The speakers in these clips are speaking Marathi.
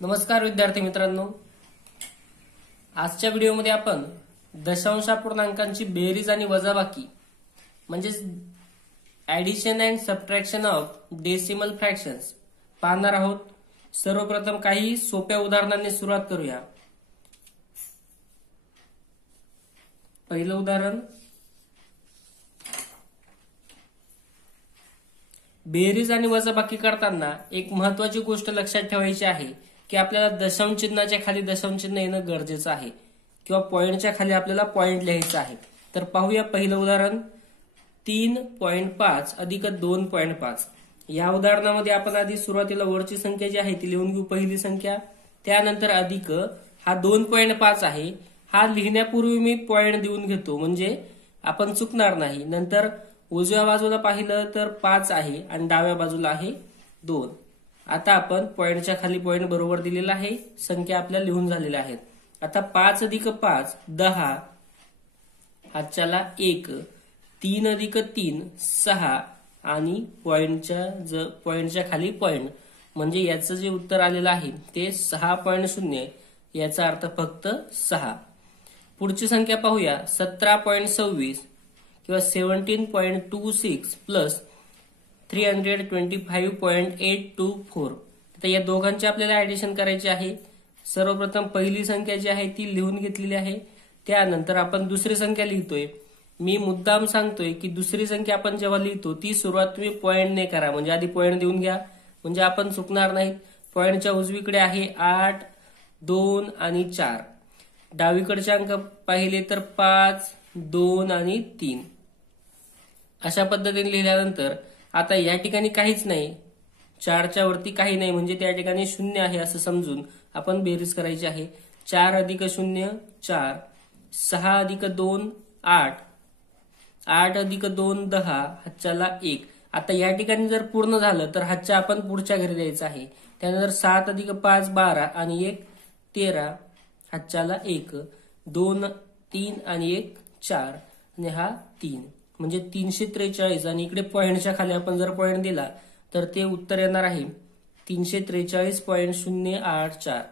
नमस्कार विद्यार्थी मित्रांनो, आजच्या व्हिडिओमध्ये आपण दशांशापूर्णांकांची बेरीज आणि वजाबाकी म्हणजेच addition and subtraction of decimal fractions पाहणार आहोत। सर्वप्रथम काही सोप्या उदाहरणांनी सुरुवात करूया। पहिलं उदाहरण, बेरीज आणि वजाबाकी करताना एक महत्वाची गोष्ट लक्षात ठेवायची आहे की आपल्याला दशांश चिन्हाच्या खाली दशांश चिन्ह येणं गरजेचं आहे किंवा पॉइंटच्या खाली आपल्याला पॉइंट लिहायचं आहे। तर पाहूया पहिलं उदाहरण, 3.5 अधिक 2.5। या उदाहरणामध्ये आपण आधी सुरुवातीला वरची संख्या जी आहे ती लिहून घेऊ, पहिली संख्या, त्यानंतर अधिक हा 2.5 आहे, हा लिहिण्यापूर्वी मी पॉइंट देऊन घेतो म्हणजे आपण चुकणार नाही। नंतर उजव्या बाजूला पाहिलं तर 5 आहे आणि डाव्या बाजूला आहे 2। आता आपण पॉइंटच्या खाली पॉइंट बरोबर दिलेला आहे, संख्या आपल्या लिहून झालेल्या आहेत। आता 5 अधिक 5 10, हातच्याला 1, 3 अधिक 3 6 आणि पॉइंटच्या खाली पॉइंट म्हणजे याचं जे उत्तर आलेलं आहे ते 6.0, याचा अर्थ फक्त 6। पुढची संख्या पाहूया, 17.26 किंवा 17.26 प्लस 325.824। तर या दोघांचे आपल्याला ऍडिशन करायचे आहे। सर्वप्रथम पहिली संख्या जी आहे ती लिहून घेतलेली आहे, त्यानंतर आपण दुसरी संख्या लिहितोय। मी मुद्दाम सांगतोय की दुसरी संख्या आपण जेव्हा लिहितो ती सुरुवात तुम्ही पॉइंट ने करा, म्हणजे आधी पॉइंट देऊन घ्या म्हणजे आपण चुकणार नाही। पॉइंटच्या उजवीकडे आहे 8, 2 आणि 4। डावीकडचे अंक पाहिले तर 5, 2 आणि 3। अशा पद्धतीने लिहिल्यानंतर आता या ठिकाणी काहीच नाही, 4च्या वरती काही नाही म्हणजे त्या ठिकाणी 0 आहे असं समजून आपण बेरीज करायची आहे। 4 अधिक 0 4, 6 अधिक 2 8, 8 अधिक 2 10, हातच्याला 1। आता या ठिकाणी जर पूर्ण झालं तर हातच्या आपण पुढच्या घरी द्यायचं आहे। त्यानंतर 7 अधिक 5 12 आणि 1 13, हातच्याला 1, 2 3 आणि 1 4 आणि हा 3 म्हणजे 343। आणि इकडे पॉइंटच्या खाली आपण जर पॉइंट दिला तर ते उत्तर येणार आहे 343.084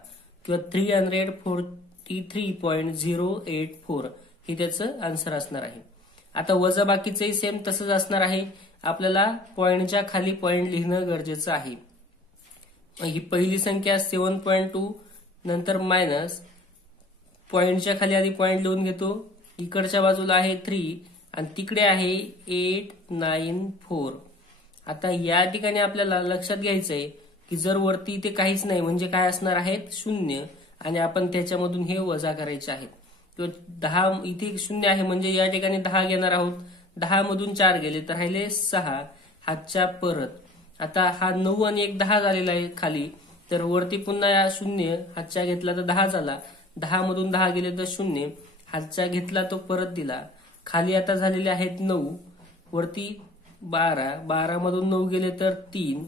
किंवा 343.084 हे त्याचं आन्सर असणार आहे। आता वजाबाकीचंही सेम तसंच असणार आहे, आपल्याला पॉइंटच्या खाली पॉइंट लिहिणं गरजेचं आहे। ही पहिली संख्या 7.2, नंतर मायनस पॉइंटच्या खाली आधी पॉइंट लिहून घेतो, इकडच्या बाजूला आहे 3 आणि तिकडे आहे 894। आता या ठिकाणी आपल्याला लक्षात घ्यायचंय की जर वरती इथे काहीच नाही म्हणजे काय असणार आहेत 0 आणि आपण त्याच्यामधून हे वजा करायचे आहेत। किंवा 10 इथे 0 आहे म्हणजे या ठिकाणी 10 घेणार आहोत, 10 मधून 4 गेले तर राहिले 6, हातच्या परत। आता हा 9 आणि 1 10 झालेला आहे खाली, तर वरती पुन्हा 0 हातच्या घेतला तर 10 झाला, 10 मधून 10 गेले तर 0, हातच्या घेतला तो परत दिला, खाली आता झालेले आहेत 9, वरती 12, 12 मधून 9 गेले तर 3,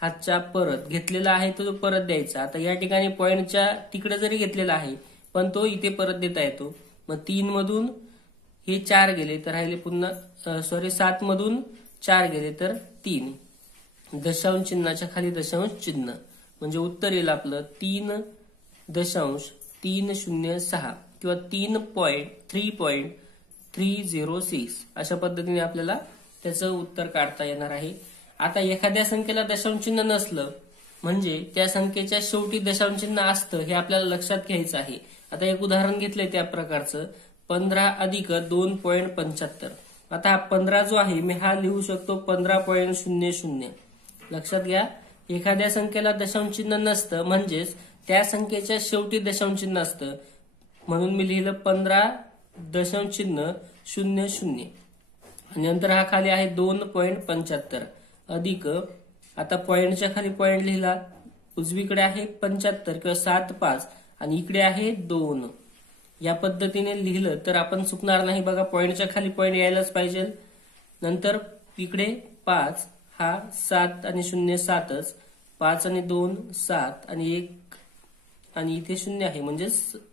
हातच्या परत घेतलेला आहे तो परत द्यायचा। आता या ठिकाणी पॉइंटच्या तिकडे जरी घेतलेला आहे पण तो इथे परत देता येतो। मग 3 मधून हे 4 गेले तर राहिले पुन्हा 7 मधून 4 गेले तर 3, दशांश चिन्हाच्या खाली दशांश चिन्ह म्हणजे उत्तर येईल आपलं 3.306 किंवा 3.306। अशा पद्धतीने आपल्याला त्याचं उत्तर काढता येणार आहे। आता एखाद्या संख्येला दशांश चिन्ह नसलं म्हणजे त्या संख्येच्या शेवटी दशांश चिन्ह असतं हे आपल्याला लक्षात घ्यायचं आहे। आता एक उदाहरण घेतलंय त्या प्रकारचं, 15 अधिक 2.75। आता हा 15 जो आहे मी हा लिहू शकतो 15.00। लक्षात घ्या, एखाद्या संख्येला दशांश चिन्ह नसतं म्हणजेच त्या संख्येच्या शेवटी दशांश चिन्ह असतं म्हणून मी लिहिलं 15.00 आणि नंतर हा खाली आहे 2.75 अधिक, आता पॉइंटच्या खाली पॉइंट लिहिला, उजवीकडे आहे 75 किंवा 7 5 आणि इकडे आहे 2। या पद्धतीने लिहिलं तर आपण चुकणार नाही, बघा पॉइंटच्या खाली पॉइंट यायलाच पाहिजे। नंतर इकडे 5, हा 7 आणि 0 7च, 5 आणि 2 7 आणि 1 आणि इथे 0 आहे म्हणजे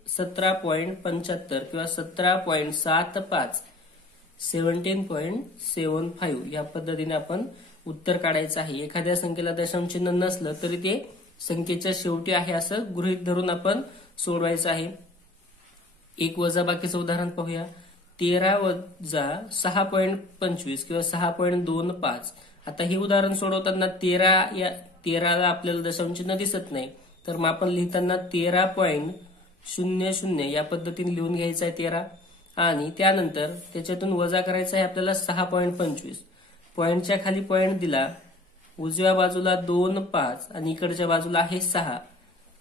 17.75 किंवा 17.75, 17.75 या पद्धतीने आपण उत्तर काढायचं आहे। एखाद्या संख्येला दशांश चिन्ह नसलं तरी ते संख्येच्या शेवटी आहे असं गृहीत धरून आपण सोडवायचं आहे. एक वजाबाकीचं उदाहरण पाहूया. 13 वजा 6.25 किंवा 6.25. आता हे उदाहरण सोडवताना 13ला आपल्याला दशांश चिन्ह दिसत नाही, तर मग आपण लिहिताना 13.00 या पद्धतीने लिहून घ्यायचं आहे 13, आणि त्यानंतर त्याच्यातून वजा करायचं आहे आपल्याला 6.25. पॉईंटच्या खाली पॉईंट दिला, उजव्या बाजूला 2, 5 आणि इकडच्या बाजूला आहे 6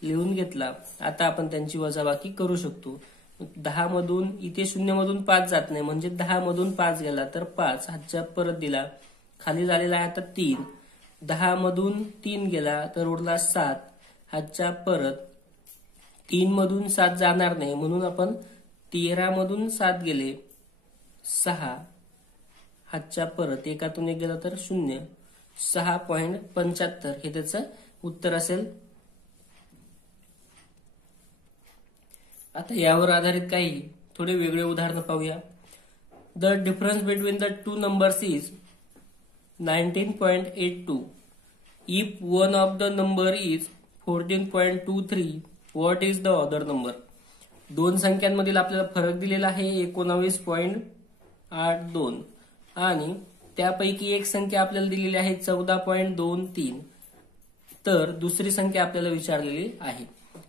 लिहून घेतला. आता आपण त्यांची वजाबाकी करू शकतो. 10 मधून इथे 0 मधून 5 जात नाही, म्हणजे 10 मधून 5 गेला तर 5 हातच्या परत दिला, खाली झालेला आहे आता 3. 10 मधून 3 गेला तर उरला 7 हातच्या परत. 3 मधून 7 जाणार नाही, म्हणून आपण 13 मधून 7 गेले 6 हातच्या परत, एकातून एक गेला तर 0. 6.75 हे त्याचं उत्तर असेल. आता यावर आधारित काही थोडे वेगळे उदाहरण पाहूया. The difference between the two numbers is 19.82. If one of the number is 14.23, what is the other number? दोन संख्यांमधील आपल्याला फरक दिलेला आहे 19.82 आणि त्यापैकी एक संख्या आपल्याला दिलेली आहे 14.23. तर दुसरी संख्या आपल्याला विचारलेली आहे.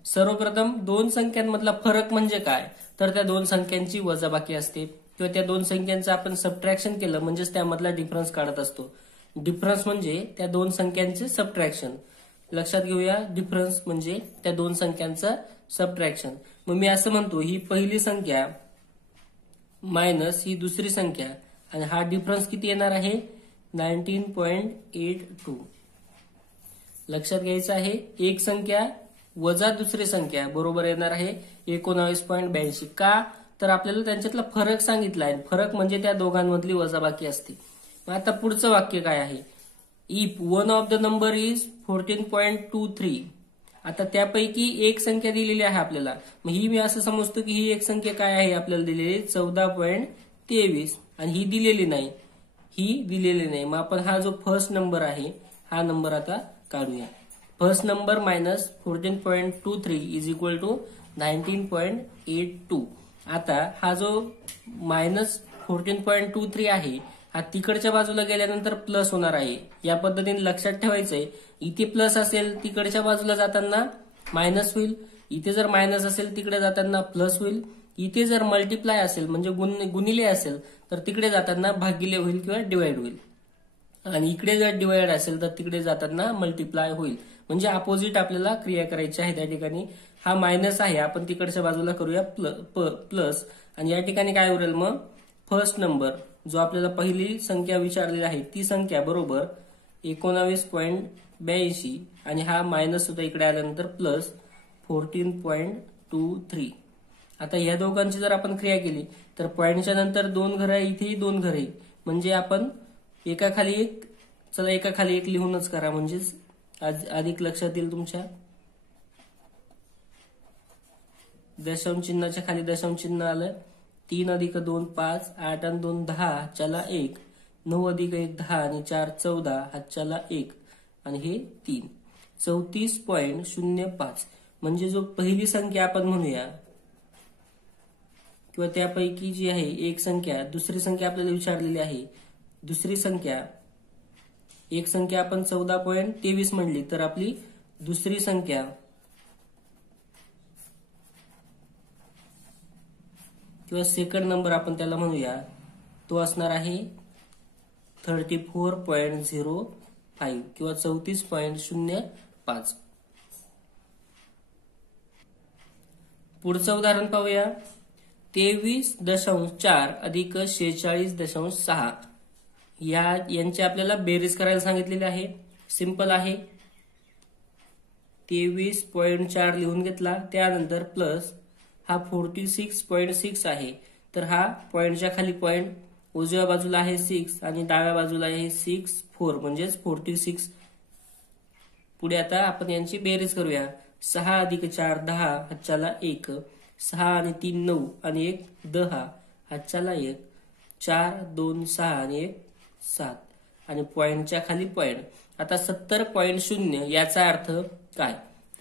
सर्वप्रथम दोन संख्यांमधला फरक म्हणजे काय, तर त्या दोन संख्यांची वजाबाकी असते किंवा त्या दोन संख्यांचं आपण सबट्रॅक्शन केलं म्हणजेच त्यामधला डिफरन्स काढत असतो. डिफरन्स म्हणजे त्या दोन संख्यांचे सबट्रॅक्शन. लक्षात घेऊया, डिफरन्स म्हणजे त्या दोन संख्यांचं सबट्रॅक्शन. मग मी असं म्हणतो, ही पहिली संख्या मायनस ही दुसरी संख्या आणि हा डिफरन्स किती येणार आहे 19.82. लक्षात घ्यायचं आहे, एक संख्या वजा दुसरी संख्या बरोबर येणार आहे 19.82. का, तर आपल्याला त्यांच्यातला फरक सांगितला आहे. फरक म्हणजे त्या दोघांमधली वजाबाकी असते. मग आता पुढचं वाक्य काय आहे, if one of the number is 14.23. आता त्यापैकी एक संख्या दिलेली आहे आपल्याला, मग ही मी असं समजतो की ही एक संख्या काय आहे आपल्याला दिलेली 14.23 आणि ही दिलेली नाही, मग आपण हा जो फर्स्ट नंबर आहे हा नंबर आता काढूया. First number minus 14.23 is equal to 19.82. आता हा जो मायनस 14.23 आहे हा तिकडच्या बाजूला गेल्यानंतर प्लस होणार आहे. या पद्धतीने लक्षात ठेवायचंय, इथे प्लस असेल तिकडच्या बाजूला जाताना मायनस होईल, इथे जर मायनस असेल तिकडे जाताना प्लस होईल, इथे जर मल्टिप्लाय असेल म्हणजे गुणिले असेल तर तिकडे जाताना भागिले होईल किंवा डिवाइड होईल, आणि इकडे जर डिवाइड असेल तर तिकडे जाताना मल्टिप्लाय होईल. म्हणजे अपोजिट आपल्याला क्रिया करायची आहे. त्या ठिकाणी हा मायनस आहे, आपण तिकडच्या बाजूला करूया प्लस, आणि या ठिकाणी काय उरेल, मग फर्स्ट नंबर जो आपल्याला पहिली संख्या विचारलेली आहे ती संख्या बरोबर 19.82 आणि हा मायनस सुद्धा इकडे आल्यानंतर प्लस 14.23. आता या दोघांची जर आपण क्रिया केली तर पॉईंटच्या नंतर 2 घरं आहे, इथेही 2 घरं आहे, म्हणजे आपण एकाखाली एक लिहूनच करा, म्हणजेच अधिक लक्षात येईल तुमच्या. दशांश चिन्हाच्या खाली दशांश चिन्ह आलं. 3 अधिक 2 5, 8 आणि 2 10, हातच्याला 1, 9 अधिक 1 10 आणि 4 14, हातच्याला 1 आणि हे 3. 34.05 म्हणजे जो पहिली संख्या आपण म्हणूया किंवा त्यापैकी जी आहे एक संख्या, दुसरी संख्या आपल्याला विचारलेली आहे, दुसरी संख्या एक संख्या आपण 14.23 म्हणली तर आपली दुसरी संख्या किंवा सेकंड नंबर आपण त्याला म्हणूया, तो असणार आहे 34.05 किंवा 34.05. पुढचं उदाहरण पाहूया. 23.4 अधिक 46.6 यांची आपल्याला बेरीज करायला सांगितलेली आहे. सिंपल आहे. 23.4 लिहून घेतला, त्यानंतर प्लस हा 46.6 आहे, तर हा पॉइंटच्या खाली पॉइंट, उजव्या बाजूला आहे 6 आणि डाव्या बाजूला आहे 6 4 म्हणजेच 46. पुढे आता आपण यांची बेरीज करूया. 6 अधिक 4 10, हातच्याला 1, 6 आणि 3 9 आणि 1 10, हातच्याला 1, 4 2 6 आणि 1 7 आणि पॉइंटच्या खाली पॉइंट. आता 70.0 याचा अर्थ काय,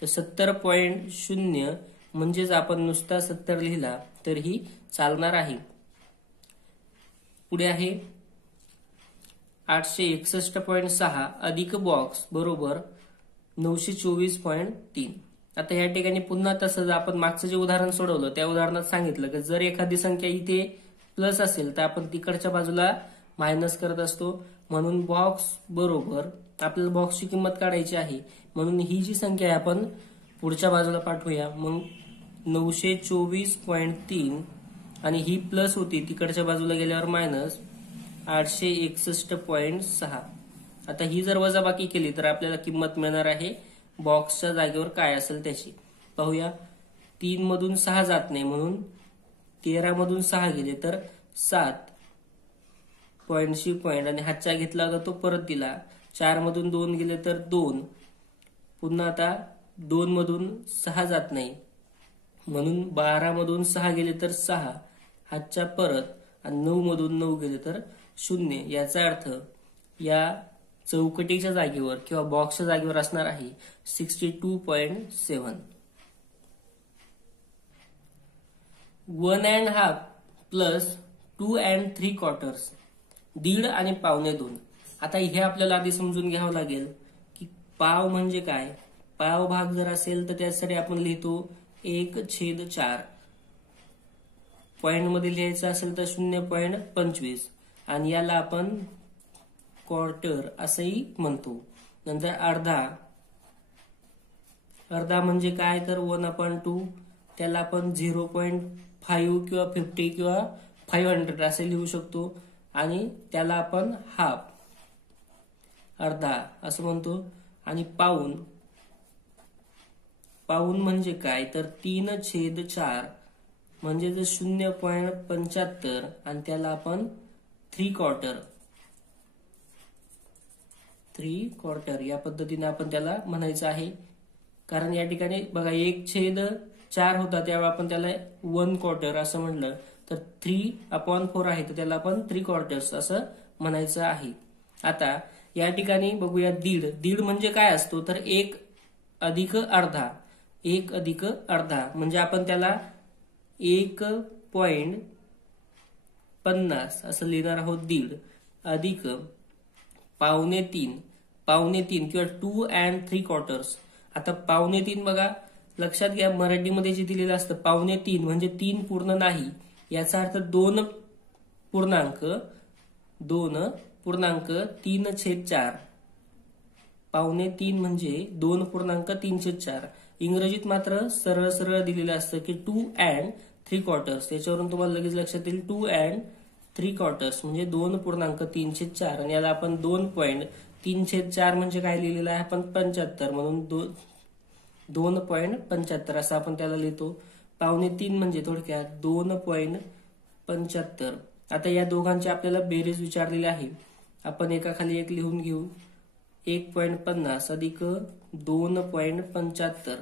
तर 70.0 म्हणजेच आपण नुसता 70 लिहिला तरीही चालणार आहे. पुढे आहे 861.6 अधिक बॉक्स बरोबर 924.3. आता या ठिकाणी पुन्हा तसंच आपण मागचं जे उदाहरण सोडवलं त्या उदाहरणात सांगितलं की जर एखादी संख्या इथे प्लस असेल तर आपण तिकडच्या बाजूला मायनस करत असतो. म्हणून बॉक्स बरोबर आपल्याला बॉक्सची किंमत काढायची आहे, म्हणून ही जी संख्या आहे आपण पुढच्या बाजूला पाठवूया. मग 924.3 आणि ही प्लस होती तिकडच्या बाजूला गेल्यावर मायनस 861.6. आता ही जर वजाबाकी केली तर आपल्याला किंमत मिळणार आहे बॉक्सच्या जागेवर काय असेल त्याची. पाहूया, 3 मधून 6 जात नाही म्हणून 13 मधून 6 गेले तर 7 पॉइंटशी पॉइंट आणि हातचा घेतला होता तो परत दिला. 4 मधून 2 गेले तर 2, पुन्हा आता 2 मधून 6 जात नाही म्हणून 12 मधून 6 गेले तर 6, हातच्या परत, आणि 9 मधून 9 गेले तर 0. याचा अर्थ या चौकटीच्या जागेवर किंवा बॉक्सच्या जागेवर असणार आहे 62.7. 1.5 प्लस 2 3/4 दीड आणि पावणे 2. आता हे आपल्याला आधी समजून घ्यावं लागेल की पाव म्हणजे काय. पाव भाग जर असेल तर त्यासाठी आपण लिहितो 1/4. पॉइंट मध्ये लिहायचं असेल तर 0.25 आणि याला आपण क्वार्टर असंही म्हणतो. नंतर अर्धा, अर्धा म्हणजे काय तर 1/2, त्याला आपण 0.5 किंवा 50 किंवा 500 असे लिहू शकतो. आणि त्याला आपण हाफ, अर्धा असं म्हणतो. आणि पाऊण, पाऊण म्हणजे काय तर 3/4 म्हणजे 0.75 आणि त्याला आपण 3/4 या पद्धतीने आपण त्याला म्हणायचं आहे. कारण या ठिकाणी बघा 1/4 होता त्यावेळी आपण त्याला 1/4 असं म्हणलं तर 3/4 आहे तर त्याला आपण 3/4 असं म्हणायचं आहे. आता या ठिकाणी बघूया दीड. दीड म्हणजे काय असतो तर 1 अधिक अर्धा. 1 अधिक अर्धा म्हणजे आपण त्याला 1.50 असं लिहिणार आहोत दीड, अधिक पावणे 3. पावणे 3 किंवा 2 3/4. आता पावणे 3 बघा लक्षात घ्या, मराठीमध्ये जे दिलेलं असतं पावणे 3 म्हणजे 3 पूर्ण नाही, याचा अर्थ 2 पूर्णांक 3/4. पावणे 3 म्हणजे 2.3/4. इंग्रजीत मात्र सरळ सरळ दिलेलं असतं की 2 3/4. त्याच्यावरून तुम्हाला लगेच लक्षात येईल 2 3/4 म्हणजे 2.3/4 आणि याला आपण 2.3/4 म्हणजे काय लिहिलेलं आहे आपण 75 म्हणून 2.75 असं आपण त्याला लिहितो. पावणे 3 म्हणजे थोडक्यात 2.75. आता या दोघांची आपल्याला बेरीज विचारलेली आहे, आपण एकाखाली एक लिहून घेऊ. 1.50 अधिक 2.75.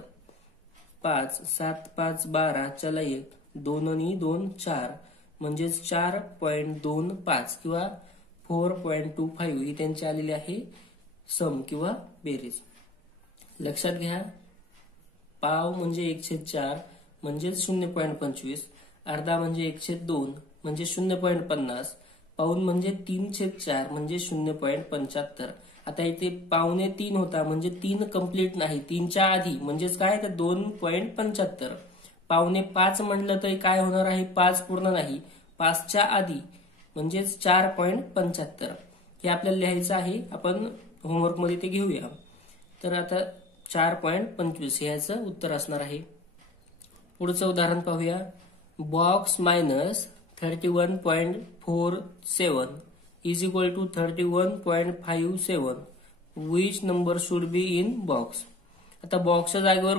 5 7 5 12 चला 1 2 आणि 2 4 म्हणजेच 4.25 किंवा 4.25 ही त्यांची आलेली आहे सम किंवा बेरीज. लक्षात घ्या, पाव म्हणजे 1/4 म्हणजेच 0.25, अर्धा म्हणजे 1/2 म्हणजे 0.50, पाऊण म्हणजे 3/4 म्हणजे 0.75. आता इथे पावणे 3 होता म्हणजे 3 कंप्लीट नाही, 3च्या आधी म्हणजेच काय तर 2.75. पावणे 5 म्हटलं तर काय होणार आहे 5 पूर्ण नाही, 5च्या आधी म्हणजेच 4.75. हे आपल्याला लिहायचं आहे, आपण होमवर्क मध्ये ते घेऊया. तर आता 4.25 हे याचं उत्तर असणार आहे. पुढचं उदाहरण पाहूया. Box minus 31.47 is equal to 31.57. which number should be in box? आता बॉक्सच्या जागेवर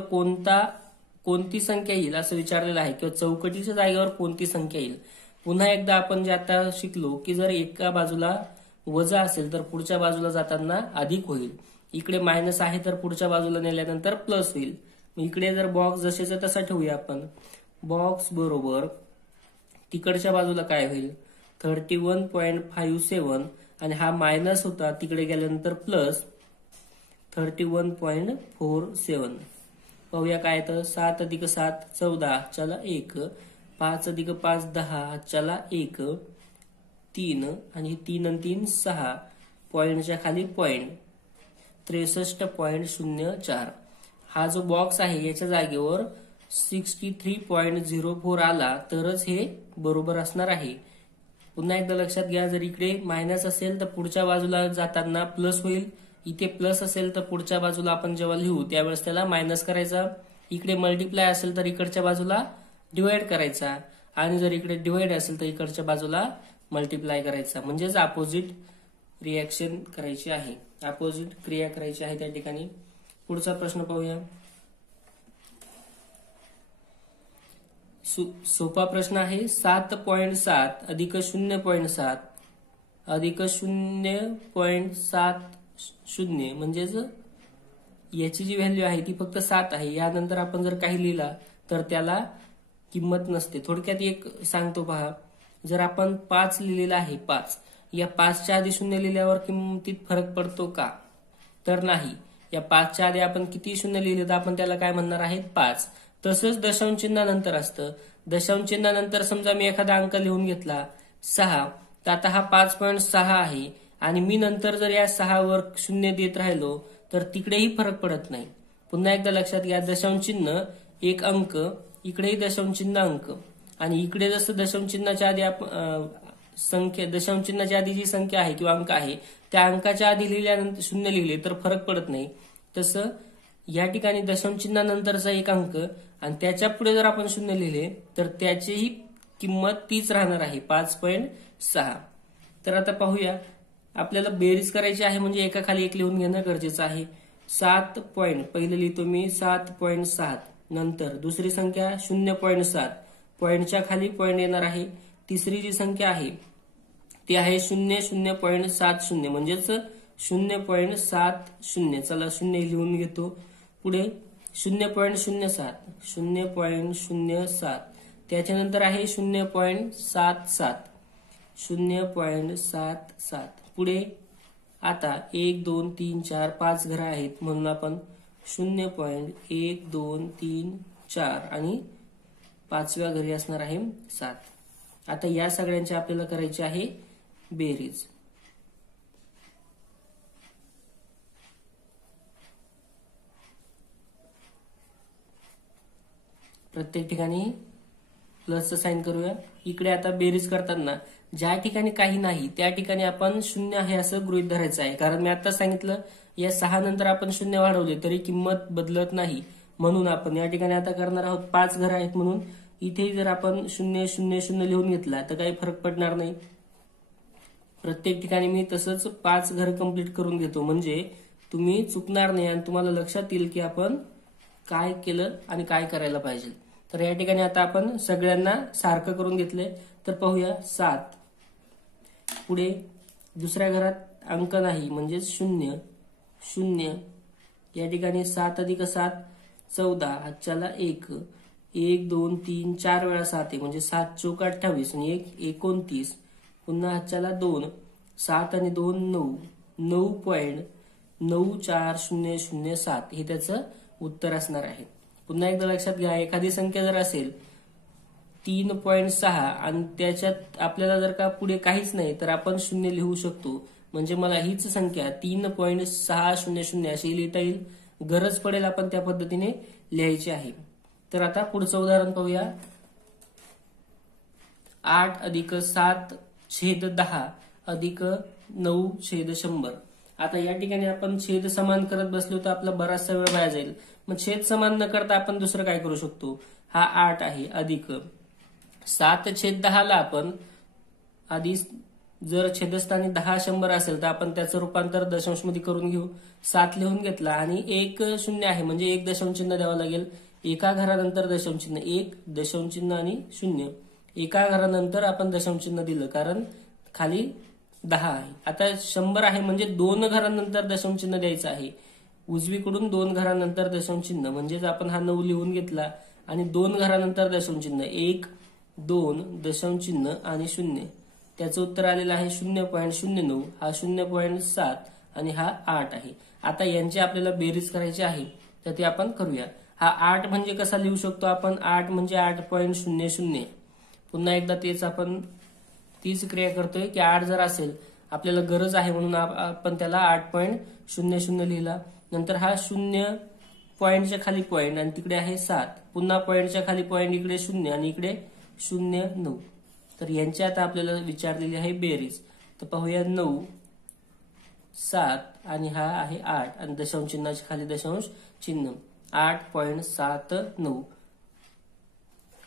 कोणती संख्या येईल असं विचारलेलं आहे किंवा चौकटीच्या जागेवर कोणती संख्या येईल. पुन्हा एकदा आपण जे आता शिकलो की जर एका बाजूला वजा असेल तर पुढच्या बाजूला जाताना अधिक होईल. इकडे मायनस आहे तर पुढच्या बाजूला नेल्यानंतर प्लस होईल. इकडे जर बॉक्स जसेचा तसा ठेवूया आपण. बॉक्स बरोबर तिकडच्या बाजूला काय होईल 31.57 आणि हा मायनस होता तिकडे गेल्यानंतर प्लस 31.47. पाहूया काय तर 7 अधिक 7 14 चला 1, 5 अधिक 5 10 चला 1, 3 आणि 3 आणि 3 6 पॉइंटच्या खाली पॉइंट 63.04. हा जो बॉक्स आहे याच्या जागेवर 63.04 आला तरच हे बरोबर असणार आहे. पुन्हा एकदा लक्षात घ्या, जर इकडे मायनस असेल तर पुढच्या बाजूला जाताना प्लस होईल, इथे प्लस असेल तर पुढच्या बाजूला आपण जेव्हा लिहू त्यावेळेस त्याला मायनस करायचा. इकडे मल्टिप्लाय असेल तर इकडच्या बाजूला डिवाइड करायचा आणि जर इकडे डिवाइड असेल तर इकडच्या बाजूला मल्टिप्लाय करायचा. म्हणजेच अपोजिट रिएक्शन करायची आहे, अपोजिट क्रिया करायची आहे त्या ठिकाणी. पुढचा प्रश्न पाहूया. सोपा प्रश्न आहे. 7.7 अधिक 0.7 अधिक 0.70 म्हणजेच याची जी व्हॅल्यू आहे ती फक्त 7 आहे. यानंतर आपण जर काही लिहिला तर त्याला किंमत नसते. थोडक्यात एक सांगतो पहा, जर आपण 5 लिहिलेला आहे 5, या 5च्या आधी 0 लिहिल्यावर किंमतीत फरक पडतो का? तर नाही. या 5च्या आधी आपण किती 0 लिहिले तर आपण त्याला काय म्हणणार आहेत 5. तसंच दशांश चिन्हानंतर असतं. दशांश चिन्हानंतर समजा मी एखादा अंक लिहून घेतला 6, तर आता हा 5.6 आहे आणि मी नंतर जर या 6 वर 0 देत राहिलो तर तिकडेही फरक पडत नाही. पुन्हा एकदा लक्षात घ्या, दशांश चिन्ह एक अंक, इकडेही दशांश चिन्ह अंक आणि इकडे जसं दशांश चिन्हाच्या आधी संख्या, दशांश चिन्हाच्या आधी जी संख्या आहे किंवा अंक आहे त्या अंकाच्या आधी लिहिल्यानंतर 0 लिहिले तर फरक पडत नाही. तसं या ठिकाणी दशांश चिन्हानंतरचा एक अंक आणि त्याच्या पुढे जर आपण 0 लिहिले तर त्याचीही किंमत तीच राहणार आहे 5.6. तर आता पाहूया, आपल्याला बेरीज करायची आहे म्हणजे एकाखाली एक लिहून घेणं गरजेचं आहे. 7 पॉइंट पहिले लिहितो मी 7.7, नंतर दुसरी संख्या 0.7, पॉइंटच्या खाली पॉइंट येणार आहे. तिसरी जी संख्या आहे ती आहे 0.70 म्हणजेच 0.70. चला 0 लिहून घेतो. पुढे 0.07, 0.07, त्याच्यानंतर आहे 0.77, 0.77. पुढे आता 1 2 3 4 5 घरं आहेत म्हणून आपण 0.1 2 3 4 आणि 5व्या घरी असणार आहे 7. आता या सगळ्यांची आपल्याला करायची आहे बेरीज. प्रत्येक ठिकाणी प्लसचं साइन करूया. इकडे आता बेरीज करताना ज्या ठिकाणी काही नाही त्या ठिकाणी आपण 0 आहे असं गृहीत धरायचं आहे. कारण मी आता सांगितलं या 6 नंतर आपण 0 वाढवले तरी किंमत बदलत नाही. म्हणून आपण या ठिकाणी आता करणार आहोत 5 घरं आहेत म्हणून इथे जर आपण 0.00 लिहून घेतला तर काही फरक पडणार नाही. प्रत्येक ठिकाणी मी तसंच 5 घरं कंप्लीट करून घेतो म्हणजे तुम्ही चुकणार नाही आणि तुम्हाला लक्षात येईल की आपण काय केलं आणि काय करायला पाहिजे. तर या ठिकाणी आता आपण सगळ्यांना सारखं करून घेतले. तर पाहूया 7, पुढे दुसऱ्या घरात अंक नाही म्हणजे 0, 0, या ठिकाणी 7 अधिक 7 14, हातच्याला 1, 1 2 3 4 वेळा 7 आहे म्हणजे 7 चौक 28 आणि 1 29, पुन्हा हातच्याला 2, 7 आणि 2 9, 9.94007 हे त्याचं उत्तर असणार आहे. पुन्हा एकदा लक्षात घ्या, एखादी संख्या जर असेल 3.6 आणि त्याच्यात आपल्याला जर का पुढे काहीच नाही तर आपण 0 लिहू शकतो. म्हणजे मला हीच संख्या 3.600 अशी लिहिता येईल. गरज पडेल आपण त्या पद्धतीने लिहायची आहे. तर आता पुढचं उदाहरण पाहूया. 8 अधिक 7/10 अधिक 9/100. आता या ठिकाणी आपण छेद समान करत बसलो तर आपला बराचसा वेळ वाया जाईल. मग छेद समान न करता आपण दुसरं काय करू शकतो. हा 8 आहे अधिक 7/10 ला आपण आधी जर छेदस्थानी 10 100 असेल तर आपण त्याचं रूपांतर दशांश मध्ये करून घेऊ. 7 लिहून घेतला आणि 1 0 आहे म्हणजे 1 दशांश चिन्ह द्यावं लागेल. एका घरानंतर दशांश चिन्ह 1 दशांश चिन्ह आणि 0. एका घरानंतर आपण दशांश चिन्ह दिलं कारण खाली 10 आहे. आता 100 आहे म्हणजे 2 घरानंतर दशांश चिन्ह द्यायचं आहे. उजवीकडून 2 घरानंतर दशांश चिन्ह म्हणजेच आपण हा 9 लिहून घेतला आणि 2 घरानंतर दशांश चिन्ह 1 2 दशांश चिन्ह आणि 0. त्याचं उत्तर आलेलं आहे 0.09. हा 0.7 आणि हा 8 आहे. आता यांची आपल्याला बेरीज करायची आहे तर ते आपण करूया. हा 8 म्हणजे कसा लिहू शकतो आपण? 8 म्हणजे 8.00. पुन्हा एकदा तेच आपण तीच क्रिया करतोय की 8 जर असेल आपल्याला गरज आहे म्हणून आपण त्याला 8.00 लिहिला. नंतर हा 0 पॉईंटच्या खाली पॉईंट आणि तिकडे आहे 7. पुन्हा पॉईंटच्या खाली पॉईंट, इकडे 0 आणि इकडे 0.9. तर यांची आता आपल्याला विचारलेली आहे बेरीज. तर पाहूया 9, 7 आणि हा आहे 8 आणि दशांश चिन्हाच्या खाली दशांश चिन्ह. 8.79.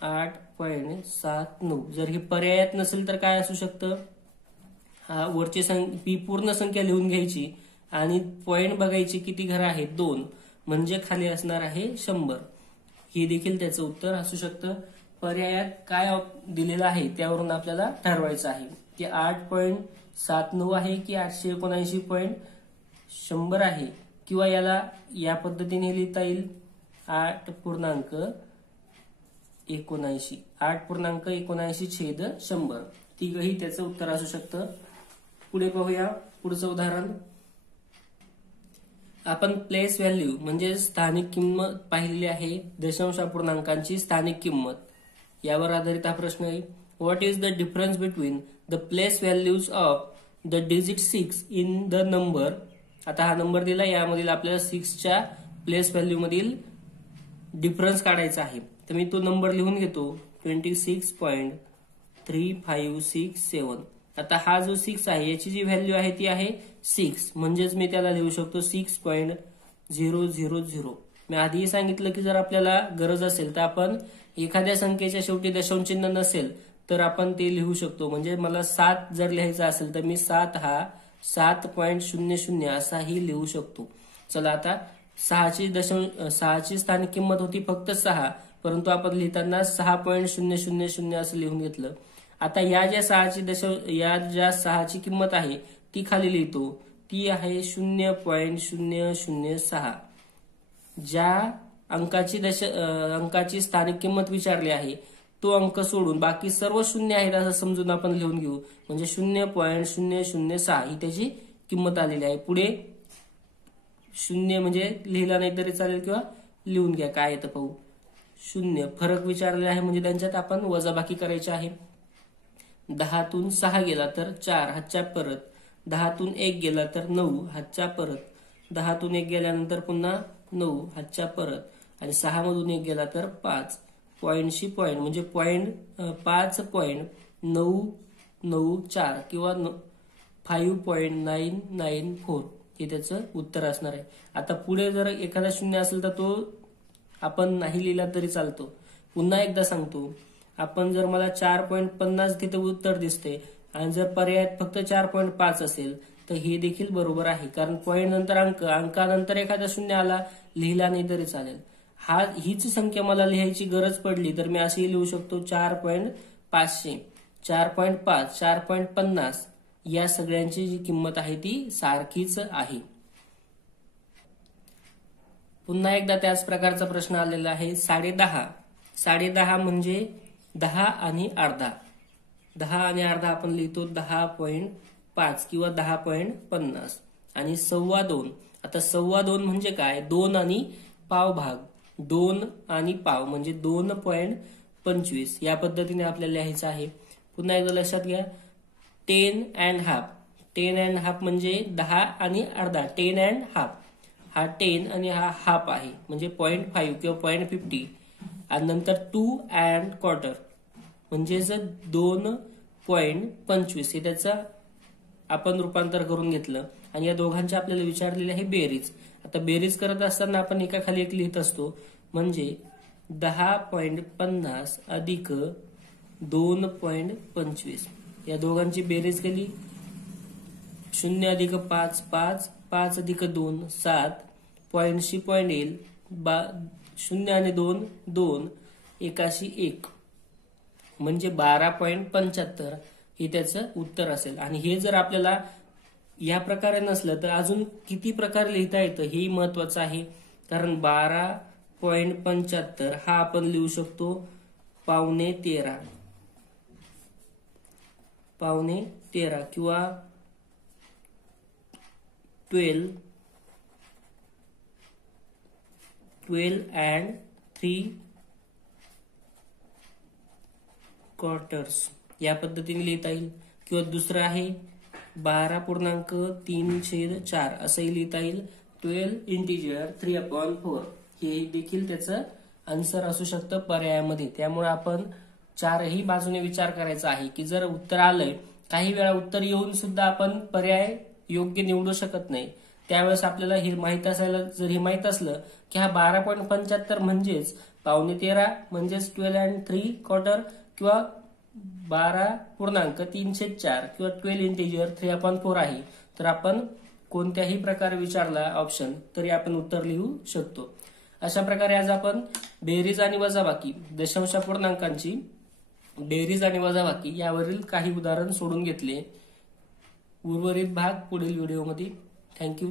8.79. जर ही पर्यायात नसेल तर काय असू शकतं? हा वरची पूर्ण संख्या लिहून घ्यायची आणि पॉईंट बघायची किती घरं आहेत, 2, म्हणजे खाली असणार आहे 100. हे देखील त्याचं उत्तर असू शकतं. पर्यायात काय दिलेलं आहे त्यावरून आपल्याला ठरवायचं आहे की 8.79 आहे की 879.100 आहे, किंवा याला या पद्धतीने लिहिता येईल 8.79. 8.79/100. तिघही त्याचं उत्तर असू शकतं. पुढे पाहूया पुढचं उदाहरण. आपण प्लेस व्हॅल्यू म्हणजे स्थानिक किंमत पाहिलेली आहे. दशांश अपूर्णांकांची स्थानिक किंमत यावर आधारित हा प्रश्न आहे. What is the difference between the place values of the digit 6 in the number. आता हा नंबर दिला, यामधील आपल्याला 6च्या प्लेस व्हॅल्यू मधील डिफरन्स काढायचा आहे. तर मी तो नंबर लिहून घेतो 26.3567. आता हा जो 6 आहे याची जी व्हॅल्यू आहे ती आहे 6, म्हणजेच मी त्याला लिहू शकतो 6.000. मी आधीही सांगितलं की जर आपल्याला गरज असेल तर आपण एखाद्या संख्येच्या शेवटी दशांश चिन्ह नसेल तर आपण ते लिहू शकतो. म्हणजे मला 7 जर लिहायचा असेल तर मी 7 हा 7.00 असाही लिहू शकतो. चला आता 6ची स्थानिक किंमत होती फक्त 6, परंतु आपण लिहिताना 6.000 असं लिहून घेतलं. आता या ज्या 6ची किंमत आहे ती खाली लिहितो. ती आहे 0.006. ज्या अंकाची स्थानिक किंमत विचारली आहे तो अंक सोडून बाकी सर्व शून्य आहेत असं समजून आपण लिहून घेऊ. म्हणजे 0.006 ही त्याची किंमत आलेली आहे. पुढे 0 म्हणजे लिहिला नाही तरी चालेल किंवा लिहून घ्या, काय येतं पाहू. 0 फरक विचारलेला आहे म्हणजे त्यांच्यात आपण वजाबाकी करायची आहे. 10तून 6 गेला तर 4 हातच्या परत. 10तून 1 गेला तर 9 हातच्या परत. 10तून 1 गेल्यानंतर पुन्हा 9 हातच्या परत. आणि 6 मधून 1 गेला तर 5. पॉईंटशी पॉईंट म्हणजे 5.994 किंवा 5.994 हे त्याचं उत्तर असणार आहे. आता पुढे जर एखादा 0 असेल तर तो आपण नाही लिहिला तरी चालतो. पुन्हा एकदा सांगतो, आपण जर मला 4.50 तिथे उत्तर दिसते आणि जर पर्यायात फक्त 4.5 असेल तर हे देखील बरोबर आहे, कारण पॉईंट नंतर अंकानंतर एखादा 0 आला, लिहिला नाही तरी चालेल. हीच संख्या मला लिहायची गरज पडली तर मी असेही लिहू शकतो 4.500, 4.5, 4.50 या सगळ्यांची जी किंमत आहे ती सारखीच आहे. पुन्हा एकदा त्याच प्रकारचा प्रश्न आलेला आहे 10.5. 10.5 म्हणजे 10 आणि अर्धा. 10 आणि अर्धा आपण लिहितो 10.5 किंवा 10.50. आणि 2.25. आता 2.25 म्हणजे काय? 2 आणि पाव भाग. 2 आणि पाव म्हणजे 2.25 या पद्धतीने आपल्याला लिहायचं आहे. पुन्हा एकदा लक्षात घ्या 10.5. 10.5 म्हणजे 10 आणि अर्धा. 10.5 हा 10 आणि हा हाफ आहे म्हणजे 0.5 किंवा 0.50. आणि नंतर 2.25 म्हणजे 2.25 हे त्याचं आपण रूपांतर करून घेतलं. आणि या दोघांची आपल्याला विचारलेली आहे बेरीज. आता बेरीज करत असताना आपण एकाखाली एक लिहित असतो, म्हणजे 10.50 अधिक 2.25 या दोघांची बेरीज केली. 0 अधिक 5 5, 5 अधिक 2 7, पॉईंटशी पॉईंट येईल. 0 आणि 2 2, 1 म्हणजे 12.75 हे त्याचं उत्तर असेल. आणि हे जर आपल्याला या प्रकारे नसलं तर अजून किती प्रकारे लिहिता येतं हेही महत्वाचं आहे. कारण 12.75 हा आपण लिहू शकतो 13.5 किंवा 12 and 3/4 या पद्धतीने लिहिता येईल. किंवा दुसरं आहे 12.3/4 असंही लिहिता येईल. 12 इंटिजर 3/4 हे देखील त्याचं आन्सर असू शकतं पर्यायामध्ये. त्यामुळे आपण चारही बाजूने विचार करायचा आहे की जर उत्तर आलंय, काही वेळा उत्तर येऊन सुद्धा आपण पर्याय योग्य निवडू शकत नाही. त्यावेळेस आपल्याला हे माहित असायला, जर हे माहित असलं की हा 12.75 म्हणजेच 12.5 म्हणजेच 12 and 3/4 किंवा 12.3/4 किंवा 12 इंटिजर 3/4 आहे, तर आपण कोणत्याही प्रकारे विचारला ऑप्शन तरी आपण उत्तर लिहू शकतो. अशा प्रकारे आज आपण बेरीज आणि वजाबाकी, दशांश पूर्णांकांची बेरीज आणि वजाबाकी यावरील काही उदाहरण सोडून घेतले. उर्वरित भाग पुढील व्हिडिओमध्ये. थँक्यू.